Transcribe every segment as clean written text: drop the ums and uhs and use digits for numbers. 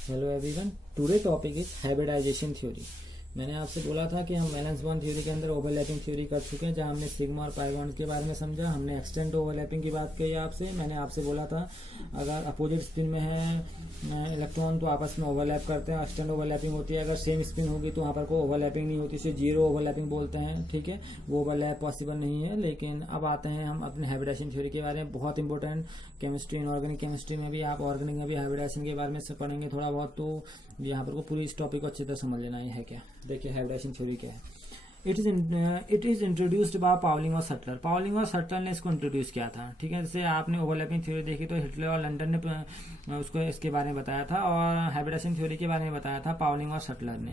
Hello everyone, today topic is hybridisation theory. मैंने आपसे बोला था कि हम वैलेंस बॉन्ड थ्योरी के अंदर ओवरलैपिंग थ्योरी कर चुके हैं, जहां हमने सिग्मा और पाई बॉन्ड के बारे में समझा। हमने एक्सटेंट ओवरलैपिंग की बात कही आपसे। मैंने आपसे बोला था अगर अपोजिट स्पिन में है इलेक्ट्रॉन तो आपस में ओवरलैप करते हैं, एक्सटेंट ओवरलैपिंग होती है। अगर सेम स्पिन होगी तो वहाँ पर कोई ओवरलैपिंग नहीं होती, इसे जीरो ओवरलैपिंग बोलते हैं। ठीक है, वो ओवरलैप पॉसिबल नहीं है। लेकिन अब आते हैं हम अपने हाइब्रिडाइजेशन थ्योरी के बारे में। बहुत इंपॉर्टेंट, केमिस्ट्री, इनऑर्गेनिक केमिस्ट्री में भी आप ऑर्गेनिक में भी हाइब्रिडाइजेशन के बारे में पढ़ेंगे थोड़ा बहुत। तो यहाँ पर को पूरी इस टॉपिक को अच्छी तरह समझ लेना है क्या। देखिए हाइब्रिडाइजेशन थ्योरी क्या है। It is introduced by Pauling और सटलर। पाउलिंग और सटलर ने इसको इंट्रोड्यूस किया था। ठीक है, जैसे आपने ओवरलैपिंग थ्योरी देखी तो हिटलर और लंडन ने उसको इसके बारे में बताया था, और हाइब्रिडाइजेशन थ्योरी के बारे में बताया था पाउलिंग और सटलर ने।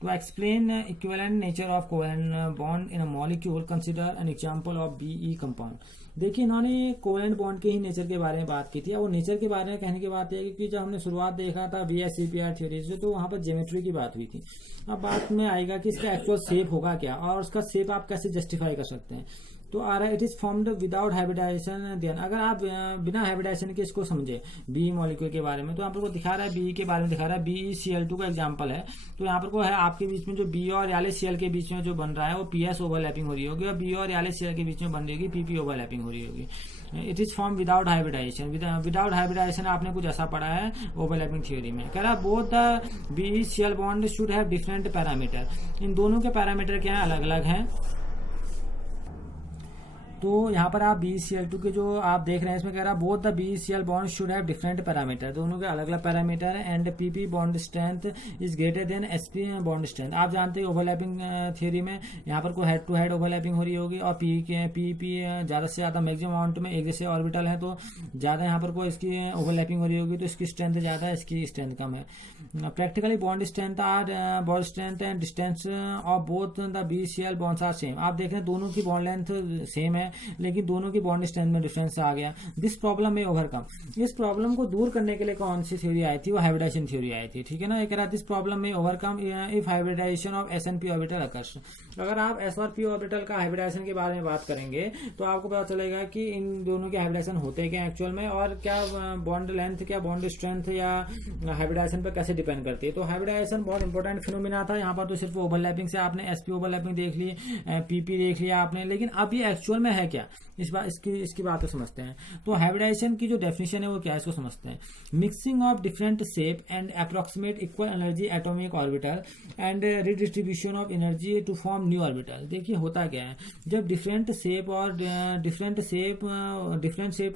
To explain equivalent nature of covalent bond in a molecule, consider an example of Be compound. देखिए, इन्होंने कोवेलेंट बॉन्ड के ही नेचर के बारे में बात की थी। और नेचर के बारे में कहने की बात है कि जब हमने शुरुआत देखा था VSEPR थ्योरी से, तो वहां पर ज्योमेट्री की बात हुई थी। अब बात में आएगा कि इसका एक्चुअल शेप होगा क्या, और उसका शेप आप कैसे जस्टिफाई कर सकते हैं। तो आ रहा है it is formed without hybridisation. Then अगर आप बिना हाइब्रिडाइजेशन के इसको समझे बी मॉलिक्यूल के बारे में, तो यहाँ पर को दिखा रहा है बी के बारे में दिखा रहा है। BeCl2 का एग्जांपल है। तो यहाँ पर को है आपके बीच में जो बी और Cl के बीच में जो बन रहा है वो PS ओवरलैपिंग हो रही होगी, और बी और Cl के बीच में बन रही होगी PP ओवरलैपिंग हो रही होगी। It is form without hybridisation. Without hybridisation आपने कुछ ऐसा पढ़ा है ओवरलैपिंग थ्योरी में। कह रहा both the BeCl bond should have different parameter. इन दोनों के पैरामीटर क्या है, अलग अलग हैं। तो यहाँ पर आप BeCl2 के जो आप देख रहे हैं इसमें कह रहा है both the BeCl bond should have different parameter. दोनों के अलग अलग पैरामीटर है। And PP bond strength is greater than SP bond strength. आप जानते हैं ओवरलैपिंग थ्योरी में यहाँ पर कोई हेड टू हेड ओवरलैपिंग हो रही होगी, और PP ज्यादा से ज्यादा मैक्सिमम अमाउंट में एक जैसे ऑर्बिटल है तो ज्यादा यहाँ पर कोई इसकी ओवरलैपिंग हो रही होगी, तो इसकी स्ट्रेंथ ज्यादा है, इसकी स्ट्रेंथ कम है। Practically bond strength and distance of both the BeCl bonds are same. आप देख रहे हैं दोनों की बॉन्ड लेंथ सेम है, लेकिन दोनों की बॉन्ड स्ट्रेंथ में डिफरेंस आ गया। दिस प्रॉब्लम में ओवरकम। इस प्रॉब्लम को दूर करने के लिए कौन सी थ्योरी आई थी, वो हाइब्रिडाइजेशन थ्योरी आई थी। ठीक है ना, ये कह रहा दिस प्रॉब्लम में overcome if hybridisation of S and P orbital occurs. अगर आप S और P ऑर्बिटल का हाइब्रिडाइजेशन के बारे में बात करेंगे तो आपको पता चलेगा कि इन दोनों के हाइब्रिडाइजेशन होते क्या एक्चुअल में, और क्या बॉन्ड लेंथ, क्या बॉन्ड स्ट्रेंथ या हाइब्रिडाइजेशन पर कैसे डिपेंड करती है। तो हाइब्रिडाइजेशन बहुत इंपॉर्टेंट फिनोमिना था। यहाँ पर तो सिर्फ ओवरलैपिंग से आपने SP ओवरलैपिंग देख ली, PP देख लिया आपने, लेकिन अब ये एक्चुअल में है क्या, इसकी बात को समझते हैं। तो हाइब्रिडाइजेशन की जो डेफिनेशन है वो क्या है, इसको समझते हैं। Mixing of different shape and approximate equal energy atomic orbital and redistribution of energy to form new orbital. देखिए होता क्या है, जब डिफरेंट शेप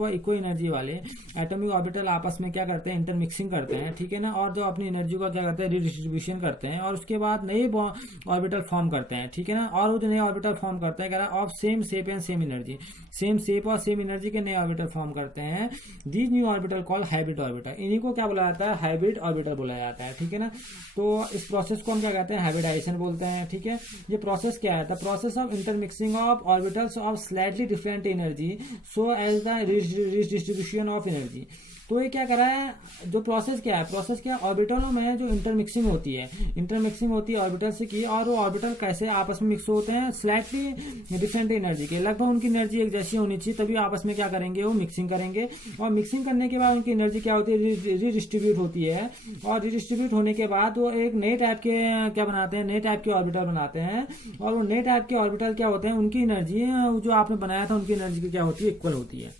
और इक्वल एनर्जी वाले एटॉमिक ऑर्बिटल आपस में क्या करते हैं, इंटरमिक्सिंग करते हैं। ठीक है ना, और जो अपनी एनर्जी को क्या करते हैं, रिडिस्ट्रीब्यूशन करते हैं, और उसके बाद नए ऑर्बिटल फॉर्म करते हैं। ठीक है ना, और वो जो नए ऑर्बिटल फॉर्म करते हैं, कह रहा of same shape and same energy, same shape और सेम एनर्जी के नए ऑर्बिटल फॉर्म करते हैं। These new orbital called hybrid orbital. इन्हीं को क्या बोला जाता है, हाइब्रिड ऑर्बिटल बोला जाता है। ठीक है ना, तो इस प्रोसेस को हम क्या कहते हैं, हाइब्रिडाइजेशन बोलते हैं। ठीक है, ये प्रोसेस क्या है, the process of intermixing of orbitals of slightly different energy so as the distribution of energy. तो ये क्या करा है, जो प्रोसेस क्या है, ऑर्बिटलों में जो इंटरमिक्सिंग होती है ऑर्बिटल से की, और वो ऑर्बिटल कैसे आपस में मिक्स होते हैं, स्लाइटली डिफरेंट एनर्जी के, लगभग उनकी एनर्जी एक जैसी होनी चाहिए, तभी आपस में क्या करेंगे, वो मिक्सिंग करेंगे। और मिक्सिंग करने के बाद उनकी एनर्जी क्या होती है, रिडिस्ट्रीब्यूट होती है, और रिडिस्ट्रीब्यूट होने के बाद वो एक नए टाइप के क्या बनाते हैं, नए टाइप के ऑर्बिटल बनाते हैं। और वो नए टाइप के ऑर्बिटल क्या होते हैं, उनकी एनर्जी जो आपने बनाया था उनकी एनर्जी की क्या होती है, इक्वल होती है।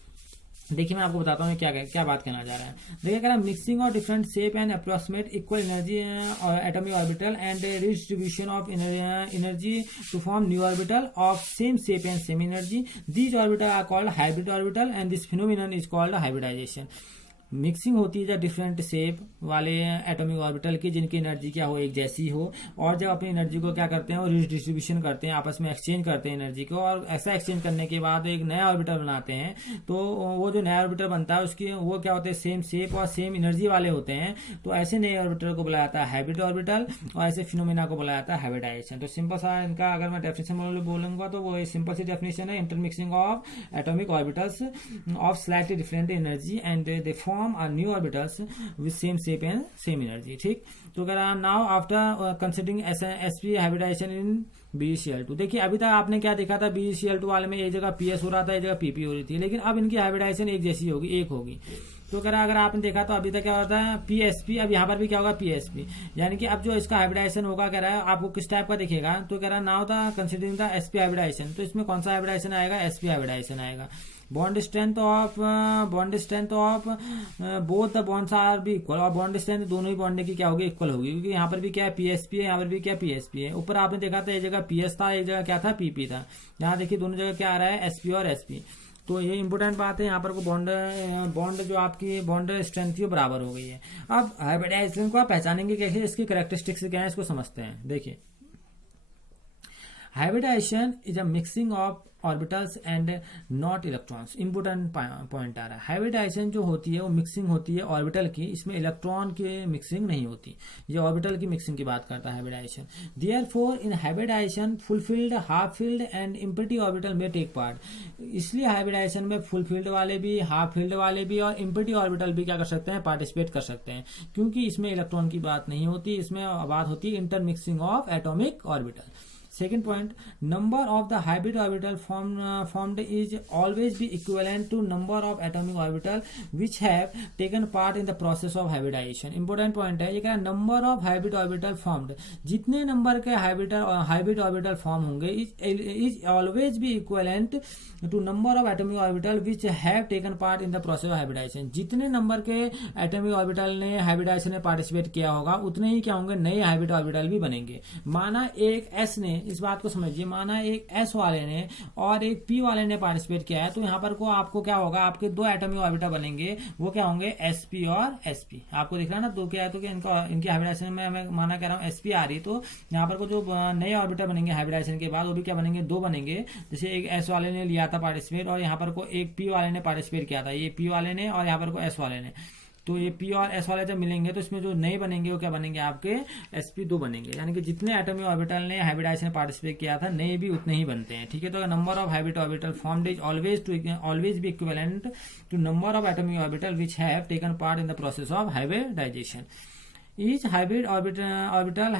देखिए मैं आपको बताता हूँ क्या बात कहना जा रहा है। देखिए कह रहा है mixing of different shape and approximate equal energy atomic orbital and distribution of energy to form new orbital of same shape and same energy. These orbital are called hybrid orbital and this phenomenon is called hybridisation. Mixing होती है जब different shape वाले atomic orbital की, जिनकी energy क्या हो, एक जैसी हो, और जब अपनी एनर्जी को क्या करते हैं, वो डिस्ट्रीब्यूशन करते हैं, आपस में एक्सचेंज करते हैं एनर्जी को, और ऐसा एक्सचेंज करने के बाद एक नया ऑर्बिटल बनाते हैं। तो वो जो नया ऑर्बिटल बनता है उसकी वो क्या होते हैं, सेम शेप और सेम एनर्जी वाले होते हैं। तो ऐसे नए ऑर्बिटल को बुलाया जाता है हाइब्रिड ऑर्बिटल, और ऐसे फिनोमिना को बुलाया जाता है हाइब्रिडाइजेशन। तो सिंपल सा इनका अगर मैं डेफिनेशन बोलूंगा तो वो सिंपल सी डेफिनेशन है, intermixing of atomic orbitals of slightly different energy and they form a new orbitals with same shape and same energy। ठीक, तो अगर now after considering SP hybridization in BeCl2। देखिए अभी तक आपने क्या देखा था, BeCl2 वाले में एक जगह PS हो रहा था, एक जगह PP हो रही थी, लेकिन अब इनकी हाइब्रिडाइजेशन एक जैसी होगी, एक होगी। तो कह रहा अगर आपने देखा तो अभी तक क्या होता है पीएसपी, अब यहाँ पर भी क्या होगा पीएसपी, यानी कि अब जो इसका हाइब्रिडाइजेशन होगा कह रहा है आपको किस टाइप का दिखेगा, तो कह रहा है now the considering the SP hybridisation, तो इसमें कौन सा हाइब्रिडाइजेशन आएगा, एसपी हाइब्रिडाइजेशन आएगा। Bond strength of both the bonds are भी इक्वल, और बॉन्ड स्ट्रेंथ दोनों ही बॉन्ड की क्या होगी, इक्वल होगी, क्योंकि यहाँ पर भी क्या है पीएसपी है, यहाँ पर भी क्या पीएसपी है। ऊपर आपने देखा था एक जगह पीएस था, एक जगह क्या था पीपी था, यहाँ देखिए दोनों जगह क्या आ रहा है एसपी और एसपी। तो ये इंपॉर्टेंट बात है, यहाँ पर को बॉन्ड जो आपकी बॉन्ड स्ट्रेंथ थी वो बराबर हो गई है। अब हाइब्रिडाइजेशन को आप पहचानेंगे कैसे, इसकी कैरेक्टरिस्टिक्स क्या है इसको समझते हैं। देखिए hybridization is a mixing of orbitals and not electrons. Important point आ रहा है, हाइब्रिडाइजेशन जो होती है वो मिक्सिंग होती है ऑर्बिटल की, इसमें इलेक्ट्रॉन की मिक्सिंग नहीं होती, ये ऑर्बिटल की मिक्सिंग की बात करता है hybridization. Therefore in hybridization full filled, half filled and empty orbital में टेक पार्ट। इसलिए हाइब्रिडाइजेशन में फुलफिल्ड वाले भी, हाफ फील्ड वाले भी और इम्प्रिटी ऑर्बिटल भी क्या कर सकते हैं, पार्टिसिपेट कर सकते हैं, क्योंकि इसमें इलेक्ट्रॉन की बात नहीं होती, इसमें बात होती है intermixing of atomic orbital. Second point, number of the hybrid orbital formed is always be equivalent to number of atomic orbital which have taken part in the process of hybridization. Important point है ये क्या, number of hybrid orbital formed, जितने number के hybrid orbital form होंगे is always be equivalent to number of atomic orbital which have taken part in the process of hybridization. जितने number के atomic orbital ने hybridization में participate किया होगा उतने ही क्या होंगे, नए hybrid orbital भी बनेंगे। माना एक S ने, इस बात को समझिए, माना एक एस वाले ने और एक पी वाले ने पार्टिसिपेट किया है, तो यहाँ पर को आपको क्या होगा, आपके दो एटॉमिक ऑर्बिटल बनेंगे, वो क्या होंगे एसपी और एसपी। आपको दिख रहा है ना दो क्या है, तो इनकी हाइब्रिडाइजेशन में मैं माना कह रहा हूँ एसपी आ रही, तो यहाँ पर को जो नए ऑर्बिटल बनेंगे हाइब्रिडाइजेशन के बाद वो भी क्या बनेंगे, दो बनेंगे। जैसे एक एस वाले ने लिया था पार्टिसिपेट और यहाँ पर को एक पी वाले ने पार्टिसिपेट किया था, ये पी वाले ने और यहाँ पर को एस वाले ने, तो ये पी और एस वाले जब मिलेंगे तो इसमें जो नए बनेंगे वो क्या बनेंगे, आपके sp2 बनेंगे। यानी कि जितने एटॉमिक ऑर्बिटल ने हाइब्रिडाइजेशन में पार्टिसिपेट किया था नए भी उतने ही बनते हैं, ठीक है। तो number of hybrid orbital formed is always be equivalent to number of atomic orbital which have taken part in the process of hybridization. Each hybrid orbital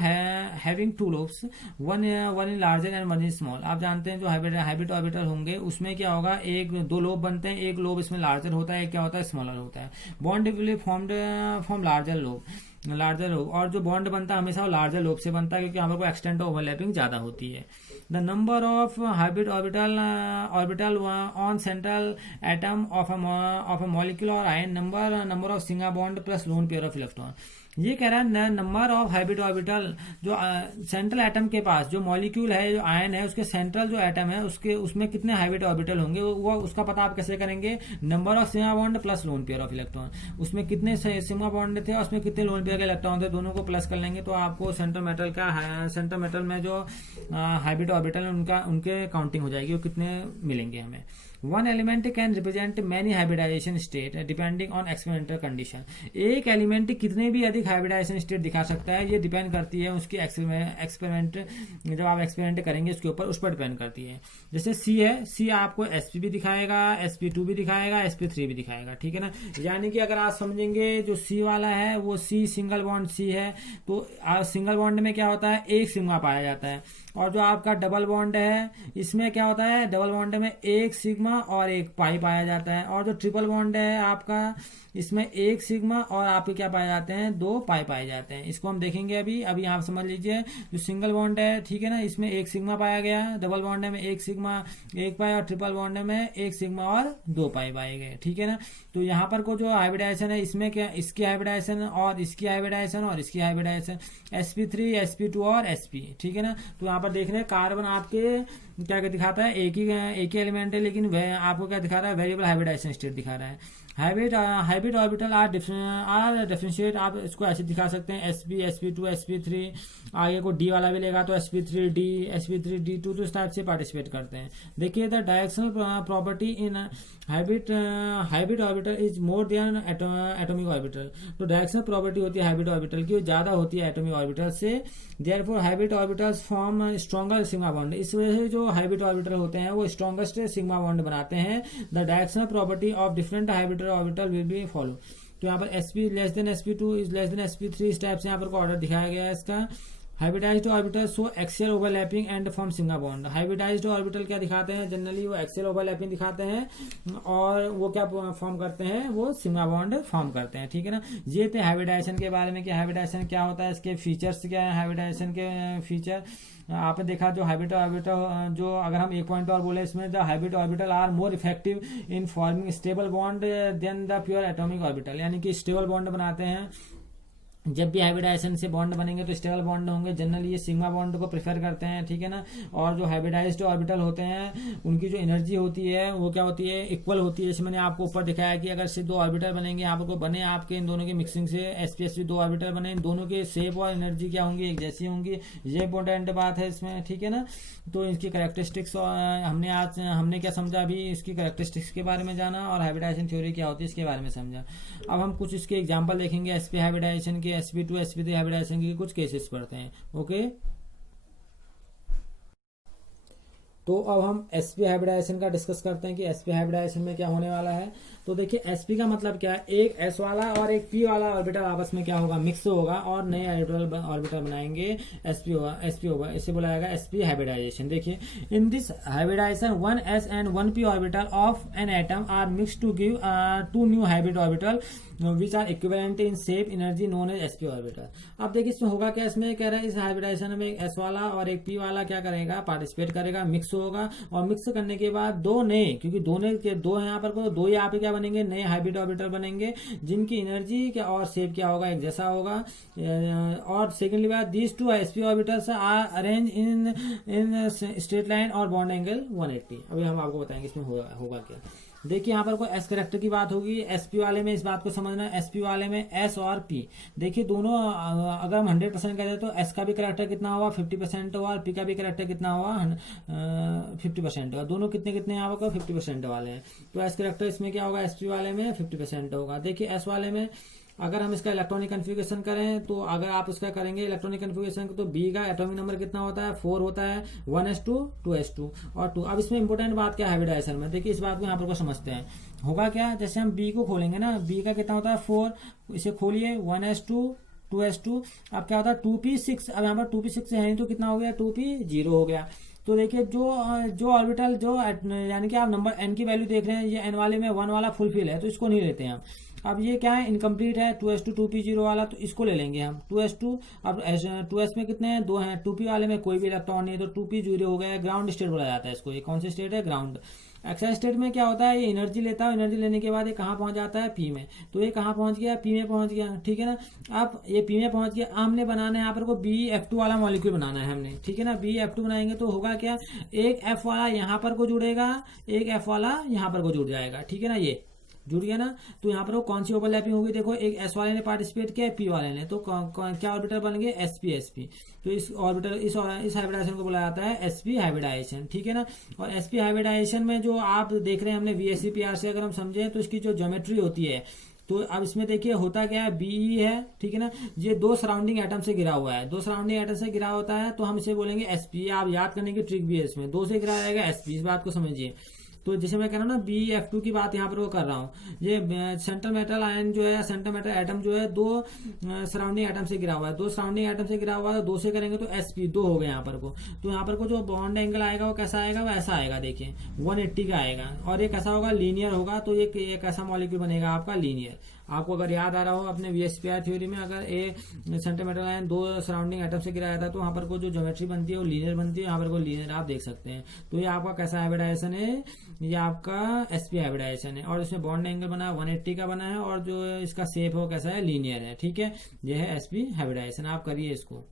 having two lobes, one in larger and one in small। आप जानते हैं जो hybrid orbital होंगे उसमें क्या होगा, एक दो लोब बनते हैं, एक लोब इसमें लार्जर होता है, एक क्या होता है स्मॉलर होता है। Bond will form larger lobe, और जो बॉन्ड बनता है हमेशा वो लार्जर लोब से बनता है, क्योंकि यहाँ पर एक्सटेंट ओवरलैपिंग ज्यादा होती है। The number of hybrid orbital on central atom of a molecule or ion, number of single bond plus lone pair of electron. ये कह रहा है नंबर ऑफ हाइब्रिड ऑर्बिटल जो सेंट्रल एटम के पास जो मॉलिक्यूल है, जो आयन है, उसके सेंट्रल जो एटम है उसमें कितने हाइब्रिड ऑर्बिटल होंगे, वो उसका पता आप कैसे करेंगे, number of sigma bond plus lone pair of electron. उसमें कितने सिग्मा बॉन्ड थे और उसमें कितने लोन पेयर के इलेक्ट्रॉन थे, दोनों को प्लस कर लेंगे तो आपको सेंट्रल मेटल में जो हाइब्रिड ऑर्बिटल है उनके काउंटिंग हो जाएगी, वो कितने मिलेंगे हमें। One element can represent many hybridization state depending on experimental condition. एक एलिमेंट कितने भी अधिक हाइब्रिडाइजेशन स्टेट दिखा सकता है, ये डिपेंड करती है उसकी एक्सपेरिमेंट, जब आप एक्सपेरिमेंट करेंगे उसके ऊपर, उस पर डिपेंड करती है। जैसे सी है, सी आपको एसपी भी दिखाएगा, sp2 भी दिखाएगा, sp3 भी दिखाएगा, ठीक है ना। यानी कि अगर आप समझेंगे जो सी वाला है वो सी सिंगल बॉन्ड सी है, तो सिंगल बॉन्ड में क्या होता है, एक सिग्मा पाया जाता है, और जो आपका डबल बॉन्ड है इसमें क्या होता है, डबल बॉन्ड में एक सिग्मा और एक पाई पाया जाता है, और जो ट्रिपल बॉन्ड है आपका इसमें एक सिग्मा और आपके क्या पाए जाते हैं, दो पाई पाए जाते हैं। इसको हम देखेंगे अभी आप समझ लीजिए, जो सिंगल बॉन्ड है, ठीक है ना, इसमें एक सिग्मा पाया गया, डबल बॉन्ड में एक सिग्मा एक पाई, और ट्रिपल बॉन्ड में एक सिग्मा और दो पाई पाए गए, ठीक है ना। तो यहाँ पर को जो हाइब्रिडाइजेशन है इसमें क्या, इसकी हाइब्रिडाइजेशन और इसकी हाइब्रिडाइजेशन और इसकी हाइब्रिडाइजेशन, sp3 sp2 और sp, ठीक है ना। तो यहाँ पर देख रहे हैं कार्बन आपके क्या दिखाता है, एक ही एलिमेंट है, लेकिन आपको क्या दिखा रहा है, वेरिएबल हाइब्रिडाइजेशन स्टेट दिखा रहा है। हाइब्रिड ऑर्बिटल आर डिफरेंशिएट, आप इसको ऐसे दिखा सकते हैं sp sp2 sp3, आगे को d वाला भी लेगा तो sp3d sp3d2, तो इस टाइप से पार्टिसिपेट करते हैं। देखिए the directional property in hybrid orbital is more than atomic orbital. तो डायरेक्शनल प्रॉपर्टी होती है हाइब्रिड ऑर्बिटल की, वो ज्यादा होती है एटॉमिक ऑर्बिटल से। Therefore hybrid orbitals form stronger sigma bond, इस वजह से जो हाइब्रिड ऑर्बिटल होते हैं वो स्ट्रॉन्गेस्ट सिग्मा बॉन्ड बनाते हैं। The directional property of different hybrid orbital will be follow. तो यहाँ पर sp less than sp2 is less than sp3, इस टाइप से यहाँ पर ऑर्डर दिखाया गया है इसका। Hybridised orbital so axial overlapping and form sigma bond. Hybridised orbital क्या दिखाते हैं, जनरली वो एक्सियल ओवरलैपिंग दिखाते हैं और वो क्या फॉर्म करते हैं, वो सिग्मा बॉन्ड फॉर्म करते हैं, ठीक है ना। ये थे हाइब्रिडाइजेशन के बारे में कि हाइब्रिडाइजेशन क्या होता है, इसके फीचर्स क्या है, हाइब्रिडाइजेशन के फीचर आपने देखा। जो हाइब्रिड ऑर्बिटल, जो अगर हम एक पॉइंट और बोले इसमें, the hybrid orbital are more effective in forming stable bond than the pure atomic orbital, यानी कि स्टेबल बॉन्ड बनाते हैं। जब भी हाइब्रिडाइजेशन से बॉन्ड बनेंगे तो स्टेबल बॉन्ड होंगे, जनरली ये सिग्मा बॉन्ड को प्रेफर करते हैं, ठीक है ना। और जो हाइब्रिडाइज्ड ऑर्बिटल होते हैं उनकी जो एनर्जी होती है वो क्या होती है, इक्वल होती है। जैसे मैंने आपको ऊपर दिखाया कि अगर सिर्फ दो ऑर्बिटल बनेंगे, यहाँ पर बने आपके इन दोनों की मिक्सिंग से sp दो ऑर्बिटल बने, इन दोनों के शेप और एनर्जी क्या होंगी, एक जैसी होंगी। ये इंपॉर्टेंट बात है इसमें, ठीक है ना। तो इसकी कैरेक्टरिस्टिक्स हमने क्या समझा अभी, इसकी कैरेक्टरिस्टिक्स के बारे में जाना और हाइब्रिडाइजेशन थ्योरी क्या होती है इसके बारे में समझा। अब हम कुछ इसके एग्जाम्पल देखेंगे sp हाइब्रिडाइजेशन के, sp2 sp3 हाइब्रिडाइजेशन के कुछ केसेस पढ़ते हैं। ओके, तो अब हम sp हाइब्रिडाइजेशन का डिस्कस करते हैं कि sp हाइब्रिडाइजेशन में क्या होने वाला है। तो देखिए sp का मतलब क्या है, एक s वाला और एक p वाला ऑर्बिटल आपस में क्या होगा, मिक्स होगा और नए ऑर्बिटल बनाएंगे, sp होगा, इसे बोला जाएगा sp हाइब्रिडाइजेशन। देखिए, in this hybridization one s and one p orbital of an atom are mix to give two new hybrid orbital which are equivalent in shape energy known as sp orbital. अब देखिए इसमें होगा क्या, इसमें कह रहा है इस हाइब्रिडाइजेशन में एक s वाला और एक p वाला क्या करेगा, पार्टिसिपेट करेगा, मिक्स होगा। और मिक्स करने के बाद दो नए, क्योंकि दो यहाँ पर को दो यहाँ पे क्या बनेंगे, नए हाइब्रिड ऑर्बिटल बनेंगे जिनकी एनर्जी क्या और शेप क्या होगा, एक जैसा होगा। और सेकेंडली बात, these two sp orbitals are arrange in straight line और बॉन्ड एंगल 180। अभी हम आपको बताएंगे इसमें होगा क्या। देखिए यहाँ पर कोई एस करेक्टर की बात होगी, sp वाले में इस बात को समझना है, sp वाले में s और p, देखिए दोनों अगर हम 100% करें तो s का भी करेक्टर कितना होगा, 50% होगा, और p का भी करेक्टर कितना होगा, 50% होगा। दोनों कितने कितने यहाँ पर 50% वाले हैं, तो s करेक्टर इसमें क्या होगा, sp वाले में 50% होगा। देखिए s वाले में अगर हम इसका इलेक्ट्रॉनिक कन्फिगरेशन करें, तो अगर आप इसका करेंगे इलेक्ट्रॉनिक कन्फिगरेशन तो बी का एटॉमिक नंबर कितना होता है, 4 होता है, 1s2 2s2 और 2। अब इसमें इंपॉर्टेंट बात क्या है हाइब्रिडाइजेशन में, देखिए इस बात को यहाँ पर को समझते हैं। होगा क्या, जैसे हम बी को खोलेंगे ना, बी का कितना होता है 4, इसे खोलिए 1s2 2s2, अब क्या होता है 2p6। अब यहाँ पर 2p6 है तो कितना हो गया, 2p0 हो गया। तो देखिए जो ऑर्बिटल जो यानी कि आप नंबर n की वैल्यू देख रहे हैं, ये n वाले में 1 वाला फुलफिल है तो इसको नहीं लेते हैं हम। अब ये क्या है, इनकम्प्लीट है, 2s2 2p0 वाला, तो इसको ले लेंगे हम 2s2। अब 2s में कितने हैं, 2 हैं, 2p वाले में कोई भी इलेक्ट्रॉन नहीं है तो 2p0 हो गया, ग्राउंड स्टेट बोला जाता है इसको। ये कौन सा स्टेट है, ग्राउंड। एक्साइज स्टेट में क्या होता है, ये एनर्जी लेता है, एनर्जी लेने के बाद ये कहाँ पहुंच जाता है, पी में। तो ये कहाँ पहुंच गया, पी में पहुंच गया, ठीक है ना। अब ये पी में पहुंच गया, हमने बनाना है यहाँ पर को BF2 वाला मॉलिक्यूल बनाना है हमने, ठीक है ना। BF2 बनाएंगे तो होगा क्या, एक F वाला यहाँ पर को जुड़ेगा, एक F वाला यहाँ पर को जुड़ जाएगा, ठीक है ना, ये जुड़ गया ना। तो यहाँ पर वो कौन सी ओवरलैपिंग होगी, देखो एक s वाले ने पार्टिसिपेट किया, p वाले ने, तो क्या ऑर्बिटल बन गए, sp। तो इस ऑर्बिटल इस हाइब्रिडाइजेशन को बोला जाता है sp हाइब्रिडाइजेशन, ठीक है ना। और sp हाइब्रिडाइजेशन में जो आप देख रहे हैं हमने VSEPR से अगर हम समझे तो इसकी जो ज्योमेट्री होती है, तो अब इसमें देखिए होता क्या है, BE है, ठीक है ना। ये दो सराउंडिंग एटम से घिरा हुआ है, दो सराउंडिंग एटम से घिरा होता है तो हम इसे बोलेंगे sp। आप याद करने की ट्रिक भी है इसमें, दो से घिरा जाएगा sp, इस बात को समझिए। तो जैसे मैं कह रहा हूँ ना, BF2 की बात यहाँ पर वो कर रहा हूँ, ये सेंट्रल मेटल आयन जो है, सेंट्रल मेटल एटम जो है, दो सराउंडिंग एटम से गिरा हुआ है, दो सराउंडिंग एटम से गिरा हुआ है, दो से करेंगे तो sp, 2 हो गए यहाँ पर को। तो यहाँ पर को जो बॉन्ड एंगल आएगा वो कैसा आएगा, वो ऐसा आएगा, देखिए 180 का आएगा। और ये कैसा होगा, लीनियर होगा। तो ये कैसा मॉलिक्यूल बनेगा आपका, लीनियर। आपको अगर याद आ रहा हो अपने VSEPR थ्योरी में, अगर ए सेंट्रल मेटल आयन दो सराउंडिंग एटम से गिराया था तो वहां पर को जो ज्योमेट्री बनती है वो लीनियर बनती है, यहाँ पर को लीनियर आप देख सकते हैं। तो ये आपका कैसा हाइब्रिडाइजेशन है, ये आपका sp हाइब्रिडाइजेशन है। और इसमें बॉन्ड एंगल बना है 180 का बना है, और जो इसका शेप हो कैसा है, लीनियर है, ठीक है। ये है sp हाइब्रिडाइजेशन, आप करिए इसको।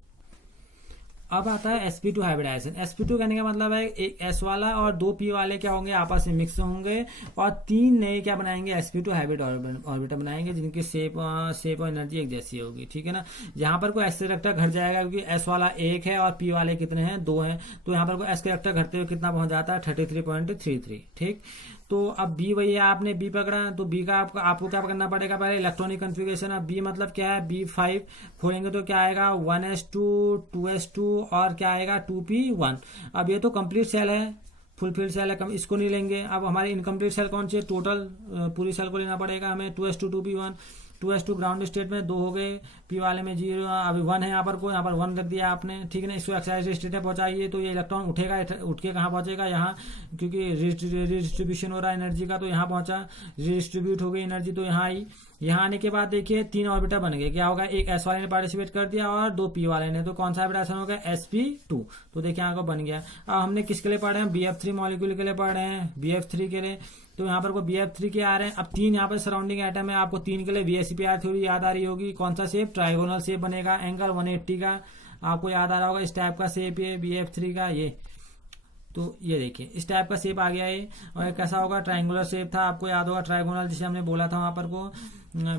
अब आता है sp2 हाइब्रिडाइजेशन। sp2 कहने का मतलब है एक s वाला और दो p वाले क्या होंगे, आपस में मिक्स होंगे और 3 नए क्या बनाएंगे, sp2 हाइब्रिड ऑर्बिटल बनाएंगे जिनकी शेप और एनर्जी एक जैसी होगी, ठीक है ना। यहाँ पर कोई s करेक्टर घट जाएगा क्योंकि s वाला 1 है और p वाले कितने हैं, 2 हैं। तो यहाँ पर कोई s करेक्टर घटते हुए कितना पहुंच जाता है, 33.33, ठीक। तो अब B वही है, आपने B पकड़ा तो B का आपको क्या करना पड़ेगा, पहले इलेक्ट्रॉनिक कन्फिगरेशन। अब B मतलब क्या है, B5 खोलेंगे तो क्या आएगा, 1s2 2s2 और क्या आएगा 2p1। अब ये तो कंप्लीट सेल है, फुलफिल सेल है, इसको नहीं लेंगे। अब हमारे इनकम्प्लीट सेल कौन सी है, टोटल पूरी सेल को लेना पड़ेगा हमें, 2s2 2p1। 2s2 ground state में 2 हो गए, p वाले में 0, अभी 1 है यहाँ पर 1 रख दिया आपने, ठीक है ना। इसको एक्साइज स्टेट में पहुंचाइए तो ये इलेक्ट्रॉन उठेगा, उठ के कहाँ पहुंचेगा, यहाँ, क्योंकि रिडिस्ट्रीब्यूशन हो रहा है एनर्जी का, तो यहाँ पहुंचा, रिडिस्ट्रीब्यूट हो गई एनर्जी तो यहाँ आई। यहाँ आने के बाद देखिए 3 ऑर्बिटर बन गए, क्या होगा, एक s वाले ने पार्टिसिपेट कर दिया और 2 p वाले ने, तो कौन सा हाइब्रिडाइजेशन हो गया, sp2। तो देखिए यहाँ को बन गया। अब हमने किसके लिए पढ़े हैं, BF3 मॉलिक्यूल के लिए पढ़े हैं, BF3 के लिए। तो यहाँ पर को BF3 के आ रहे हैं। अब 3 यहाँ पर सराउंडिंग एटम है, आपको 3 के लिए VSEPR थ्योरी याद आ रही होगी। कौन सा शेप, ट्राइगोनल शेप बनेगा, एंगल 180 का आपको याद आ रहा होगा। इस टाइप का शेप ये BF3 का, ये तो ये देखिए इस टाइप का शेप आ गया ये। और कैसा होगा, ट्रायंगुलर शेप था, आपको याद होगा ट्रायंगुलर, जिसे हमने बोला था वहां पर को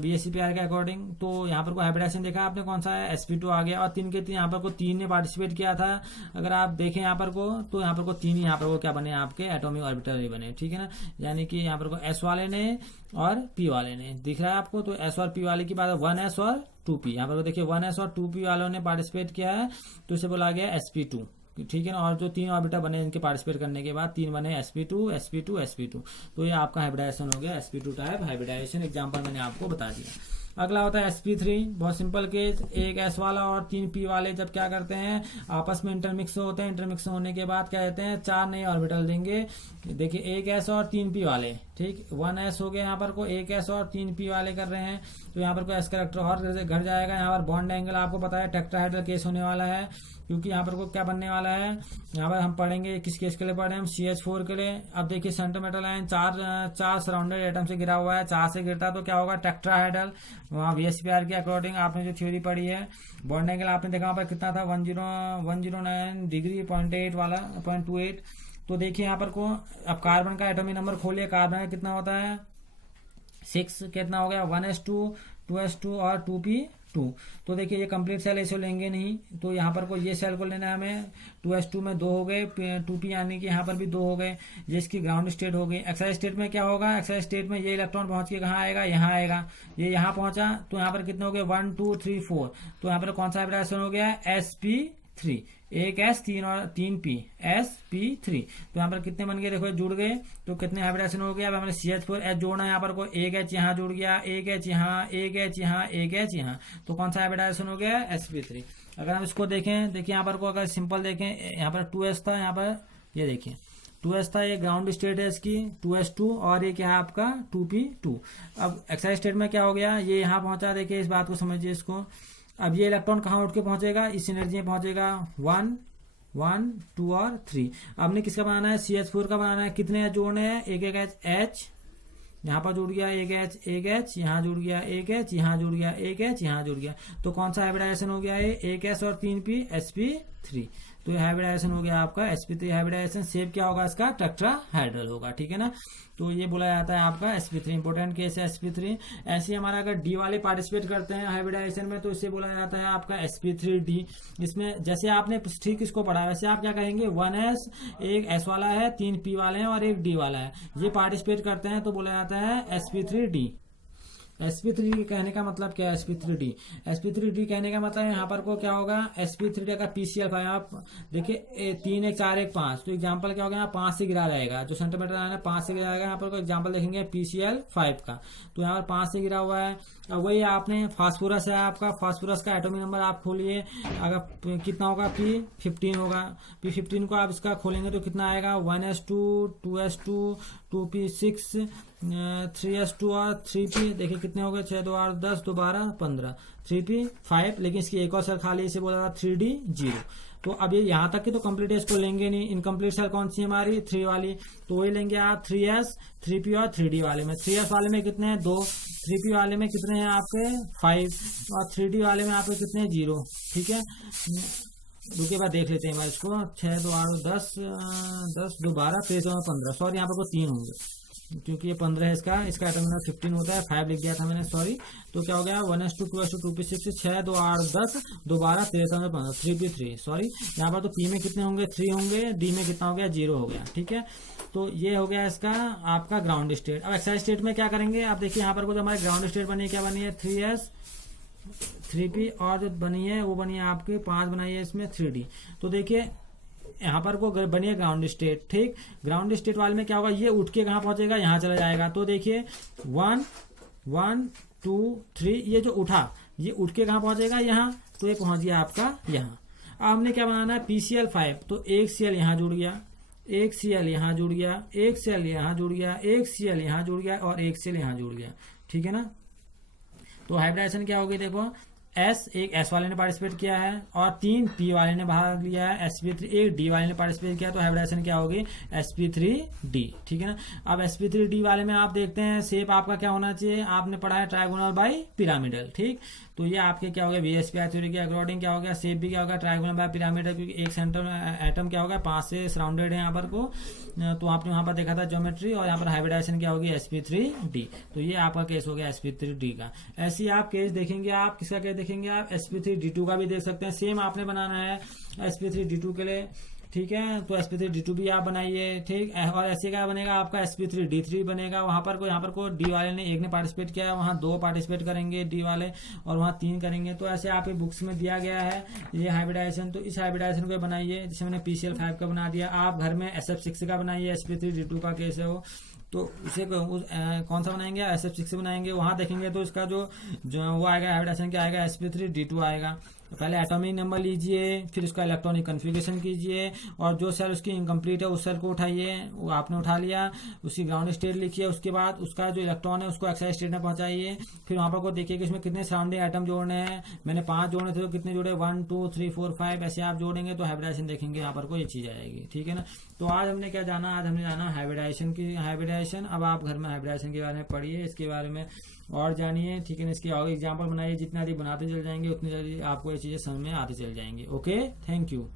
VSEPR के अकॉर्डिंग। तो यहाँ पर को हाइब्रिडाइजेशन देखा आपने, कौन सा है, sp2 आ गया। और 3 के 3 यहाँ पर को 3 ने पार्टिसिपेट किया था, अगर आप देखें यहाँ पर को, तो यहाँ पर को 3 यहाँ पर को क्या बने, आपके एटॉमिक ऑर्बिटल बने, ठीक है ना। यानी कि यहाँ पर को s वाले ने और p वाले ने, दिख रहा है आपको। तो s और p वाले की बात है, 1s और 2p। यहाँ पर देखिए 1s और 2p वालों ने पार्टिसिपेट किया है, तो इसे बोला गया sp2, ठीक है ना। और जो 3 ऑर्बिटर बने इनके पार्टिसिपेट करने के बाद 3 बने sp2 sp2 sp2। तो ये आपका हाइब्रिडाइजेशन हो गया, sp2 टाइप हाइब्रिडाइजेशन। एग्जांपल मैंने आपको बता दिया। अगला होता है sp3, बहुत सिंपल केस, एक s वाला और 3 p वाले जब क्या करते हैं, आपस में इंटरमिक्स होते हैं। इंटरमिक्स होने के बाद क्या कहते हैं, 4 नए ऑर्बिटल देंगे। देखिए एक s और 3 p वाले, ठीक, 1s हो गया यहाँ पर को, एक s और 3 p वाले कर रहे हैं। तो यहाँ पर को s कैरेक्टर और घट जाएगा। यहाँ पर बॉन्ड एंगल आपको पता है टेट्राहेड्रल केस होने वाला है, क्योंकि यहाँ पर को क्या बनने वाला है, यहाँ पर हम पढ़ेंगे किस केस के लिए पढ़े हम, CH4 के लिए। अब देखिए centre metal line 4 surrounded atom से गिरा हुआ है, 4 से गिरता तो क्या होगा, टेट्राहेड्रल। वहाँ VSEPR के अकॉर्डिंग आपने जो थ्योरी पढ़ी है, बॉन्ड एंगल आपने देखा वहाँ पर कितना था, 109 डिग्री 0.8 वाला 0.28। तो देखिए यहाँ पर को, अब कार्बन का एटॉमिक नंबर खोलिए, कार्बन का कितना होता है 6, कितना हो गया 1s2 2s2 और 2p2। तो देखिए ये कंप्लीट सेल ऐसे लेंगे नहीं, तो यहाँ पर को ये सेल को लेना है हमें, 2s2 में 2 हो गए, 2p यानी कि यहाँ पर भी 2 हो गए, ये इसकी ग्राउंड स्टेट हो गई। एक्साइज स्टेट में क्या होगा, एक्साइज स्टेट में ये इलेक्ट्रॉन पहुंच के कहाँ आएगा, यहाँ आएगा, ये यहाँ पहुंचा, तो यहाँ पर कितने हो गए 1 2 3 4। तो यहाँ पर कौन सा हाइब्रिडाइजेशन हो गया, sp3, एक s 3 और 3p, sp3। तो यहाँ पर कितने बन गए, देखो जुड़ गए, तो कितने हाइब्रिडाइजेशन हो गया। अब हमने CH4 जोड़ना है, यहाँ पर को एक h यहाँ जुड़ गया, एक h यहाँ, एक h यहाँ, एक h यहाँ, तो कौन सा हाइब्रिडाइजेशन हो गया, sp3। अगर हम इसको देखें, देखिए यहाँ पर को अगर सिंपल देखें, यहाँ पर 2s था, यहाँ पर ये देखिए 2s था, ये ग्राउंड स्टेट है इसकी 2s2, और ये क्या है आपका 2p2। अब एक्साइज स्टेट में क्या हो गया, ये यहाँ पहुंचा, देखिए इस बात को समझिए इसको। अब ये इलेक्ट्रॉन कहाँ उठ के पहुंचेगा, इस एनर्जी में पहुंचेगा 1 1 2 और 3। आपने किसका बनाना है, CH4 का बनाना है। कितने जोड़ने हैं, एक H यहाँ पर जुड़ गया, एक H यहाँ जुड़ गया, एक H यहाँ जुड़ गया, एक H यहाँ जुड़ गया। तो कौन सा हाइब्रिडाइजेशन हो गया है, एक S और 3p sp3। तो ये हाइब्रिडाइजेशन हो गया आपका sp3 हाइब्रिडाइजेशन। शेप क्या होगा इसका, टेट्राहेड्रल होगा, ठीक है ना। तो ये बोला जाता है आपका sp3, इंपोर्टेंट केस है sp3। ऐसे हमारा अगर d वाले पार्टिसिपेट करते हैं हाइब्रिडाइजेशन में, तो इसे बोला जाता है आपका sp3d। इसमें जैसे आपने ठीक इसको पढ़ा, वैसे आप क्या कहेंगे, 1s, एक s वाला है, 3 p वाले हैं और एक d वाला है, ये पार्टिसिपेट करते हैं, तो बोला जाता है sp3d। sp3 कहने का मतलब क्या है, sp3d, sp3d कहने का मतलब यहाँ पर को क्या होगा, sp3d का PCl5। आप देखिए 3 1 4 1 5, तो एग्जांपल क्या होगा, यहाँ 5 से गिरा रहेगा, जो सेंटीमीटर आना 5 से गिरा रहेगा। यहाँ पर को एग्जांपल देखेंगे PCl5 का, तो यहाँ पर 5 से गिरा हुआ है। अब वही आपने फास्फोरस है आपका, फास्फोरस का एटॉमिक नंबर आप खोलिए, अगर कितना होगा, P15 होगा। P15 को आप इसका खोलेंगे तो कितना आएगा, 1s2 2s2 2p6 3s2 और 3p। देखिए कितने हो गए, 6 2 8 10 2 12 15, 3p5। लेकिन इसकी एक और सेल खाली, इसे बोला था 3d0। तो अब ये यहाँ तक की तो कंप्लीट है, इसको लेंगे नहीं। इनकम्प्लीट सेल कौन सी हमारी, 3 वाली, तो वही लेंगे आप 3s 3p और 3d वाले में। 3s वाले में कितने हैं, 2, 3p वाले में कितने हैं आपके 5, और 3d वाले में आपके कितने 0, ठीक है। रुके बाद देख लेते हैं मैं इसको, 6 2 8 10 10 2 12 13 और 15, सॉरी यहाँ पर को 3 होंगे, क्योंकि ये 15 है इसका एटॉमिक नंबर 15 होता है, 5 लिख दिया था मैंने, सॉरी। तो क्या हो गया, 1s2 2s2 2p6 6 2 8 10 2 12 13 और 15, 3p3, सॉरी। यहाँ पर तो p में कितने होंगे, 3 होंगे, d में कितना हो गया, 0 हो गया, ठीक है। तो ये हो गया इसका आपका ग्राउंड स्टेट। अब एक्साइज स्टेट में क्या करेंगे, आप देखिए यहाँ पर को जो हमारी ग्राउंड स्टेट बनी है, क्या बनी है, 3s 3p, और जो बनी है वो बनी है आपकी 5 बनाई है इसमें 3d। तो देखिए यहाँ पर को बनी है ग्राउंड स्टेट, ठीक। ग्राउंड स्टेट वाले में क्या होगा, ये उठ के कहाँ पहुंचेगा, यहाँ चला जाएगा। तो देखिए 1 1 2 3, ये जो उठा ये उठ के कहाँ पहुंचेगा, यहाँ, तो ये पहुंच गया आपका यहाँ। अब हमने क्या बनाना है, PCl5, तो एक Cl यहाँ जुड़ गया, एक Cl यहाँ जुड़ गया, एक Cl यहाँ जुड़ गया, एक Cl यहाँ जुड़ गया और एक Cl यहाँ जुड़ गया, ठीक है ना। तो हाइब्रिडाइजेशन क्या होगी, देखो एक S वाले ने पार्टिसिपेट किया है और 3 P वाले ने भाग लिया है, sp3 एक D वाले ने पार्टिसिपेट किया, तो हाइब्रिडाइजेशन क्या होगी, sp3d, ठीक है ना। अब sp3d वाले में आप देखते हैं शेप आपका क्या होना चाहिए, आपने पढ़ा है ट्राइगोनल बाय पिरामिडल, ठीक। तो ये आपके क्या हो गया, VSPI थ्योरी के अकॉर्डिंग क्या हो गया, शेप भी क्या होगा, ट्राइगोनल बाय पिरामिडल, क्योंकि एक सेंटर एटम क्या होगा 5 से सराउंडेड है यहाँ पर को, तो आपने वहां पर देखा था ज्योमेट्री, और यहाँ पर हाइब्रिडाइजेशन क्या होगी, sp3d। तो ये आपका केस हो गया sp3d का। ऐसे आप केस देखेंगे, आप किसका केस देखेंगे, आप sp3d2 का भी देख सकते हैं। सेम आपने बनाना है sp3d2 के लिए, ठीक है। तो sp3d2 भी आप बनाइए, ठीक। और ऐसे क्या बनेगा आपका, sp3d3 बनेगा। वहां पर कोई डी वाले ने एक ने पार्टिसिपेट किया है, वहां 2 पार्टिसिपेट करेंगे डी वाले, और वहां 3 करेंगे। तो ऐसे आपके बुक्स में दिया गया है ये हाइब्रिडाइजेशन। तो इस हाइब्रिडाइजेशन को बनाइए, जैसे मैंने PCl5 का बना दिया, आप घर में SF6 का बनाइए, sp3d2 का केस है वो, तो उसे कौन सा बनाएंगे, SF6 बनाएंगे। वहां देखेंगे तो इसका जो वो आएगा हाइब्रिडाइजेशन क्या आएगा, sp3d2 आएगा। पहले एटॉमिक नंबर लीजिए, फिर उसका इलेक्ट्रॉनिक कन्फिगरेशन कीजिए, और जो सेल उसकी इनकम्प्लीट है उस सेल को उठाइए, वो आपने उठा लिया, उसकी ग्राउंड स्टेट लिखिए, उसके बाद उसका जो इलेक्ट्रॉन है उसको एक्साइज स्टेट में पहुंचाइए। फिर वहां पर को देखिए कि इसमें कितने सराउंडिंग आइटम जोड़ने हैं, मैंने 5 जोड़ने थे तो कितने जोड़े, 1 2 3 4 5, ऐसे आप जोड़ेंगे तो हाइब्रिडाइजेशन देखेंगे यहाँ पर को ये चीज आएगी, ठीक है ना। तो आज हमने क्या जाना, आज हमने जाना हाइब्रिडाइजेशन। अब आप घर में हाइब्रिडाइजेशन के बारे में पढ़िए, इसके बारे में और जानिए, ठीक है ना। इसके और एग्जाम्पल बनाइए, जितना अधिक बनाते चल जाएंगे उतनी जल्दी आपको ये चीजें समझ में आती चल जाएंगी। Okay, thank you.